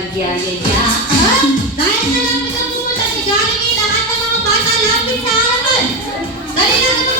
magyayayaan. Dahil sa lapit ang pumunta si Jollibee, lahat ng mga bata lapit sa harapan. Dali lang ang